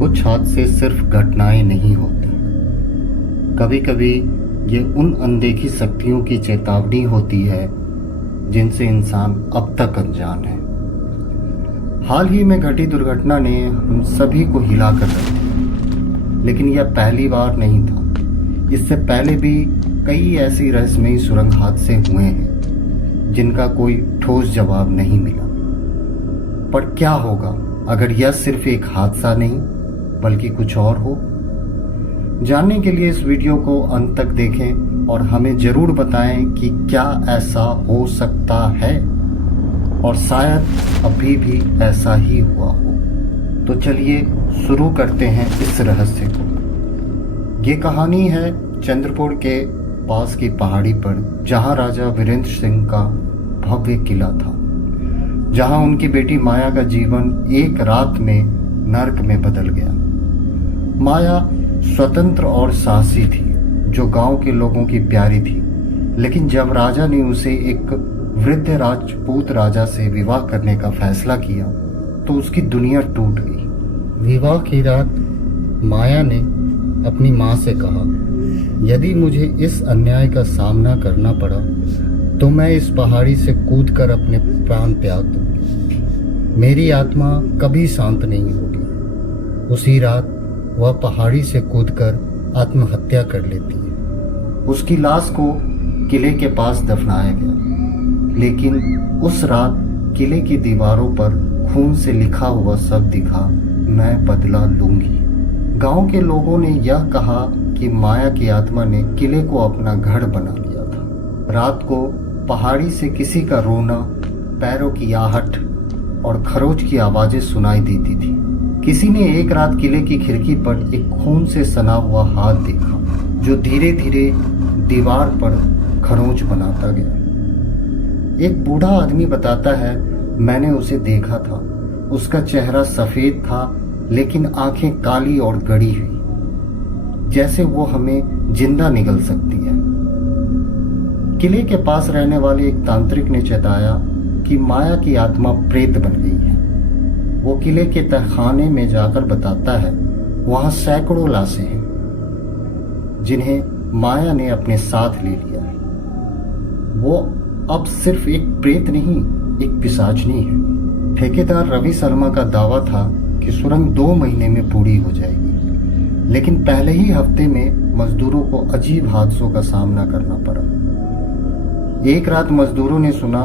कुछ हादसे सिर्फ घटनाएं नहीं होती, कभी कभी ये उन अनदेखी शक्तियों की चेतावनी होती है जिनसे इंसान अब तक अनजान है। हाल ही में घटी दुर्घटना ने हम सभी को हिला कर रख दिया, लेकिन यह पहली बार नहीं था। इससे पहले भी कई ऐसी रहस्यमयी सुरंग हादसे हुए हैं जिनका कोई ठोस जवाब नहीं मिला। पर क्या होगा अगर यह सिर्फ एक हादसा नहीं बल्कि कुछ और हो? जानने के लिए इस वीडियो को अंत तक देखें और हमें जरूर बताएं कि क्या ऐसा हो सकता है और शायद अभी भी ऐसा ही हुआ हो। तो चलिए शुरू करते हैं इस रहस्य को। ये कहानी है चंद्रपुर के पास की पहाड़ी पर, जहां राजा वीरेंद्र सिंह का भव्य किला था, जहां उनकी बेटी माया का जीवन एक रात में नर्क में बदल गया। माया स्वतंत्र और साहसी थी, जो गांव के लोगों की प्यारी थी, लेकिन जब राजा ने उसे एक वृद्ध राजपूत राजा से विवाह करने का फैसला किया तो उसकी दुनिया टूट गई। विवाह की रात माया ने अपनी माँ से कहा, यदि मुझे इस अन्याय का सामना करना पड़ा तो मैं इस पहाड़ी से कूदकर अपने प्राण त्याग दूंगी। मेरी आत्मा कभी शांत नहीं होगी। उसी रात वह पहाड़ी से कूदकर आत्महत्या कर लेती है। उसकी लाश को किले के पास दफनाया गया, लेकिन उस रात किले की दीवारों पर खून से लिखा हुआ शब्द दिखा, मैं बदला लूंगी। गांव के लोगों ने यह कहा कि माया की आत्मा ने किले को अपना घर बना लिया था। रात को पहाड़ी से किसी का रोना, पैरों की आहट और खरोच की आवाजें सुनाई देती थी। किसी ने एक रात किले की खिड़की पर एक खून से सना हुआ हाथ देखा, जो धीरे धीरे दीवार पर खरोंच बनाता गया। एक बूढ़ा आदमी बताता है, मैंने उसे देखा था। उसका चेहरा सफेद था, लेकिन आंखें काली और गड़ी हुई, जैसे वो हमें जिंदा निगल सकती है। किले के पास रहने वाले एक तांत्रिक ने चेताया कि माया की आत्मा प्रेत बन गई है। वो किले के तहखाने में जाकर बताता है, वहां सैकड़ों लाशें हैं जिन्हें माया ने अपने साथ ले लिया है। वो अब सिर्फ एक प्रेत नहीं, एक पिशाचनी है। ठेकेदार रवि शर्मा का दावा था कि सुरंग 2 महीने में पूरी हो जाएगी, लेकिन पहले ही हफ्ते में मजदूरों को अजीब हादसों का सामना करना पड़ा। एक रात मजदूरों ने सुना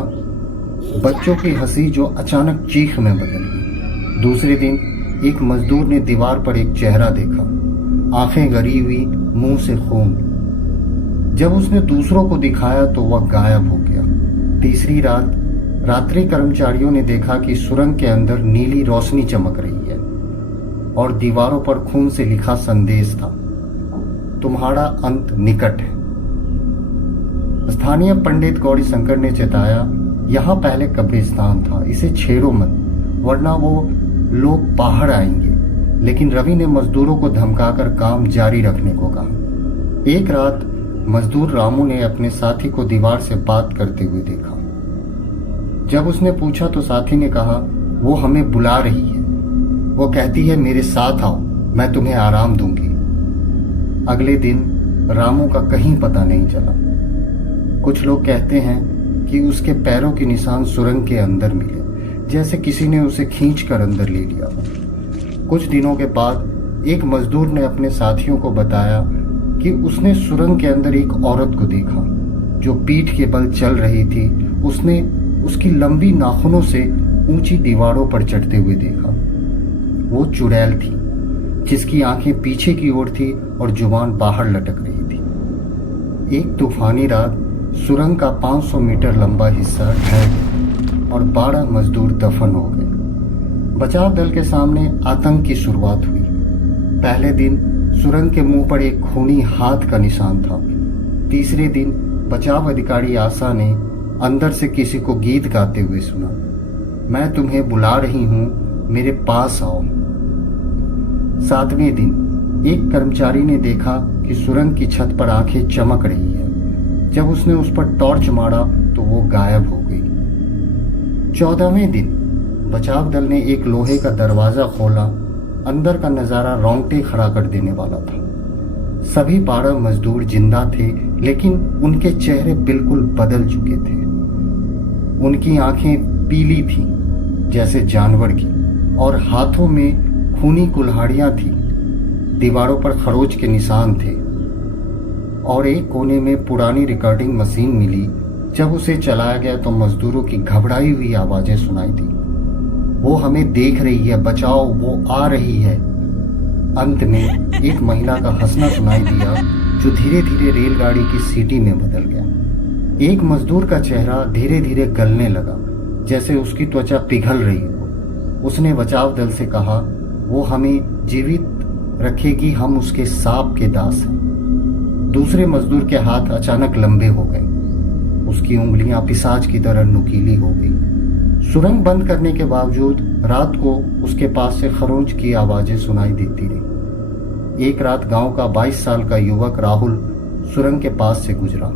बच्चों की हंसी जो अचानक चीख में बदल गई। दूसरे दिन एक मजदूर ने दीवार पर एक चेहरा देखा, आंखें गड़ी हुई, मुंह से खून। जब उसने दूसरों को दिखाया तो वह गायब हो गया। तीसरी रात रात्रि कर्मचारियों ने देखा कि सुरंग के अंदर नीली रोशनी चमक रही है और दीवारों पर खून से लिखा संदेश था, तुम्हारा अंत निकट है। स्थानीय पंडित गौरी शंकर ने चेताया, यहाँ पहले कब्रिस्तान था, इसे छेड़ो मत वरना वो लोग बाहर आएंगे। लेकिन रवि ने मजदूरों को धमकाकर काम जारी रखने को कहा। एक रात मजदूर रामू ने अपने साथी को दीवार से बात करते हुए देखा। जब उसने पूछा तो साथी ने कहा, वो हमें बुला रही है। वो कहती है, मेरे साथ आओ, मैं तुम्हें आराम दूंगी। अगले दिन रामू का कहीं पता नहीं चला। कुछ लोग कहते हैं कि उसके पैरों के निशान सुरंग के अंदर मिले, जैसे किसी ने उसे खींचकर अंदर ले लिया। कुछ दिनों के बाद एक मजदूर ने अपने साथियों को बताया कि उसने सुरंग के अंदर एक औरत को देखा जो पीठ के बल चल रही थी। उसने उसकी लंबी नाखूनों से ऊंची दीवारों पर चढ़ते हुए देखा। वो चुड़ैल थी, जिसकी आंखें पीछे की ओर थी और जुबान बाहर लटक रही थी। एक तूफानी रात सुरंग का 500 मीटर लंबा हिस्सा ढह गया और 12 मजदूर दफन हो गए। बचाव दल के सामने आतंक की शुरुआत हुई। पहले दिन सुरंग के मुंह पर एक खूनी हाथ का निशान था। तीसरे दिन बचाव अधिकारी आशा ने अंदर से किसी को गीत गाते हुए सुना, मैं तुम्हें बुला रही हूं, मेरे पास आओ। 7वें दिन एक कर्मचारी ने देखा कि सुरंग की छत पर आंखें चमक रही है। जब उसने उस पर टॉर्च मारा तो वो गायब हो गई। 14वें दिन बचाव दल ने एक लोहे का दरवाजा खोला अंदर का नज़ारा रोंगटे खड़ा कर देने वाला था। सभी 12 मजदूर जिंदा थे, लेकिन उनके चेहरे बिल्कुल बदल चुके थे। उनकी आंखें पीली थीं जैसे जानवर की, और हाथों में खूनी कुल्हाड़ियां थीं। दीवारों पर खरोच के निशान थे, और एक कोने में पुरानी रिकॉर्डिंग मशीन मिली। जब उसे चलाया गया तो मजदूरों की घबराई हुई आवाजें सुनाई दी। वो हमें देख रही है, बचाओ, वो आ रही है। अंत में एक महिला का हंसना सुनाई दिया, जो धीरे धीरे रेलगाड़ी की सीटी में बदल गया। एक मजदूर का चेहरा धीरे धीरे गलने लगा, जैसे उसकी त्वचा पिघल रही हो। उसने बचाव दल से कहा, वो हमें जीवित रखेगी, हम उसके सांप के दास हैं। दूसरे मजदूर के हाथ अचानक लंबे हो गए। उसकी उंगलियां पिशाच की तरह नुकीली हो गई। सुरंग बंद करने के बावजूद रात को उसके पास से खरोंच की आवाजें सुनाई देती रही। एक रात गांव का 22 साल का युवक राहुल सुरंग के पास से गुजरा।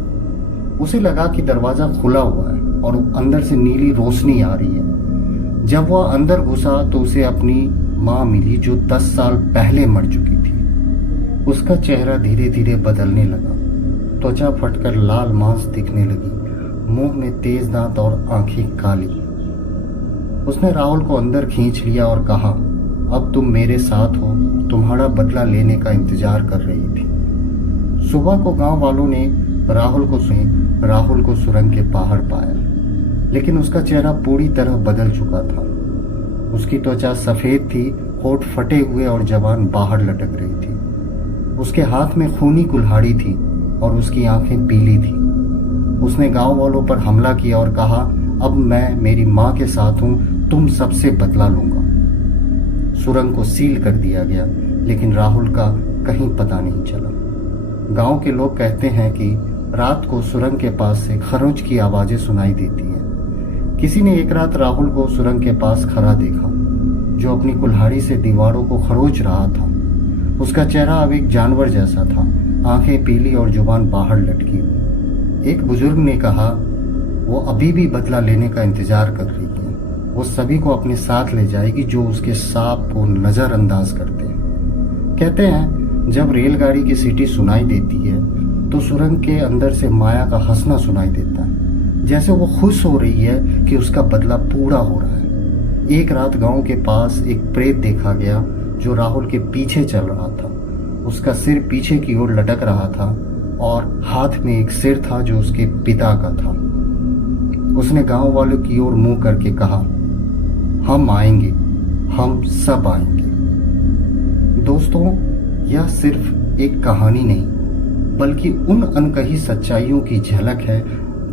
उसे लगा कि दरवाजा खुला हुआ है और अंदर से नीली रोशनी आ रही है। जब वह अंदर घुसा तो उसे अपनी माँ मिली, जो 10 साल पहले मर चुकी थी। उसका चेहरा धीरे धीरे बदलने लगा, त्वचा फटकर लाल मांस दिखने लगी, मुंह में तेज दांत और आंखें काली। उसने राहुल को अंदर खींच लिया और कहा, अब तुम मेरे साथ हो, तुम्हारा बदला लेने का इंतजार कर रही थी। सुबह को गांव वालों ने राहुल को सुरंग के बाहर पाया, लेकिन उसका चेहरा पूरी तरह बदल चुका था। उसकी त्वचा सफेद थी, होठ फटे हुए और जबान बाहर लटक रही थी। उसके हाथ में खूनी कुल्हाड़ी थी और उसकी आंखें पीली थी। उसने गांव वालों पर हमला किया और कहा, अब मैं मेरी माँ के साथ हूं, तुम सबसे बदला लूंगा। सुरंग को सील कर दिया गया, लेकिन राहुल का कहीं पता नहीं चला। गांव के लोग कहते हैं कि रात को सुरंग के पास से खरोंच की आवाजें सुनाई देती हैं। किसी ने एक रात राहुल को सुरंग के पास खड़ा देखा, जो अपनी कुल्हाड़ी से दीवारों को खरोच रहा था। उसका चेहरा अब एक जानवर जैसा था, आंखें पीली और जुबान बाहर लटकी हुई। एक बुजुर्ग ने कहा, वो अभी भी बदला लेने का इंतजार कर रही है। वो सभी को अपने साथ ले जाएगी जो उसके सांप को नजरअंदाज करते हैं। कहते हैं जब रेलगाड़ी की सीटी सुनाई देती है तो सुरंग के अंदर से माया का हंसना सुनाई देता है, जैसे वो खुश हो रही है कि उसका बदला पूरा हो रहा है। एक रात गांव के पास एक प्रेत देखा गया जो राहुल के पीछे चल रहा था। उसका सिर पीछे की ओर लटक रहा था और हाथ में एक सिर था जो उसके पिता का था। उसने गांव वालों की ओर मुंह करके कहा, हम आएंगे, हम सब आएंगे। दोस्तों, यह सिर्फ एक कहानी नहीं, बल्कि उन अनकही सच्चाइयों की झलक है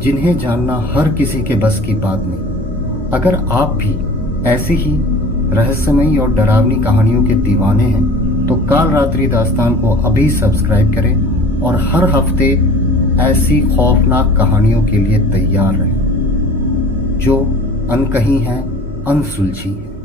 जिन्हें जानना हर किसी के बस की बात नहीं। अगर आप भी ऐसी ही रहस्यमयी और डरावनी कहानियों के दीवाने हैं तो काल रात्रि दास्तान को अभी सब्सक्राइब करें और हर हफ्ते ऐसी खौफनाक कहानियों के लिए तैयार रहें जो अनकही हैं, अनसुलझी हैं।